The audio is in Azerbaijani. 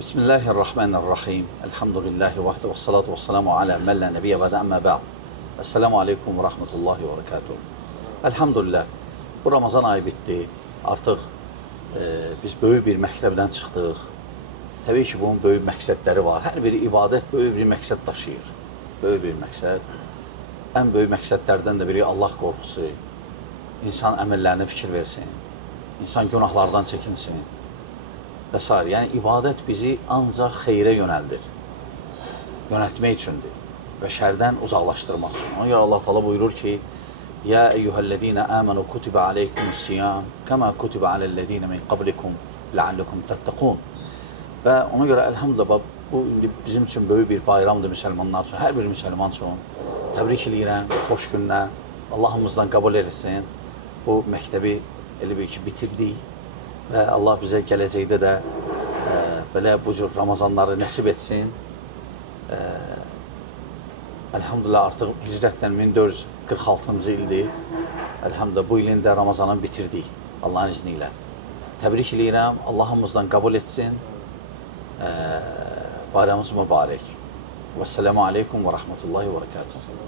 Bismillahirrahmanirrahim. Elhamdülillahi vahde ve salatu ve selamu ala men la nebiyye ba'de amma ba'd. Esselamu aleyküm ve rahmetullahi ve berekatuhu. Elhamdülillah. Bu Ramazan ayı bitti. Artıq biz böyük bir məktəbdən çıxdıq. Təbii ki, bunun böyük məqsədləri var. Hər bir ibadət böyük bir məqsəd daşıyır. Böyük bir məqsəd. Ən böyük məqsədlərdən də biri Allah qorxusu. İnsan əməllərinə fikir versin. İnsan günahlardan çəkinsin. Və s. Yəni, ibadət bizi ancaq xeyrə yönəldir. Yönəltmək üçündür. Və şərdən uzaqlaşdırmaq üçün. Ona görə Allah Teala buyurur ki, Ya eyyuhəl-ləzīnə əmənu kutibə aleykumus-siyam kəmə kutibə aləl-ləzīnə min qablikum ləalləkum təttəqun. Və ona görə əlhamdülillah, bu indi bizim üçün böyük bir bayramdır müsəlmanlar üçün, hər bir müsəlman üçün. Təbrik edirəm, xoş günlə. Allahımızdan qəbul etsin. Bu məktəbi elə bir ki, bitirdik. Və Allah bizə gələcəkdə də belə bu cür Ramazanları nəsib etsin. Əlhamdülillah, artıq hicrətdən 1446-cı ildir. Əlhamdülillah, bu ilin də Ramazanı bitirdik Allahın izni ilə. Təbrik edirəm, Allahımızdan qəbul etsin. Bayramımız mübarək. Vəssalamu aleykum və rahmetullahi və berekatuhu.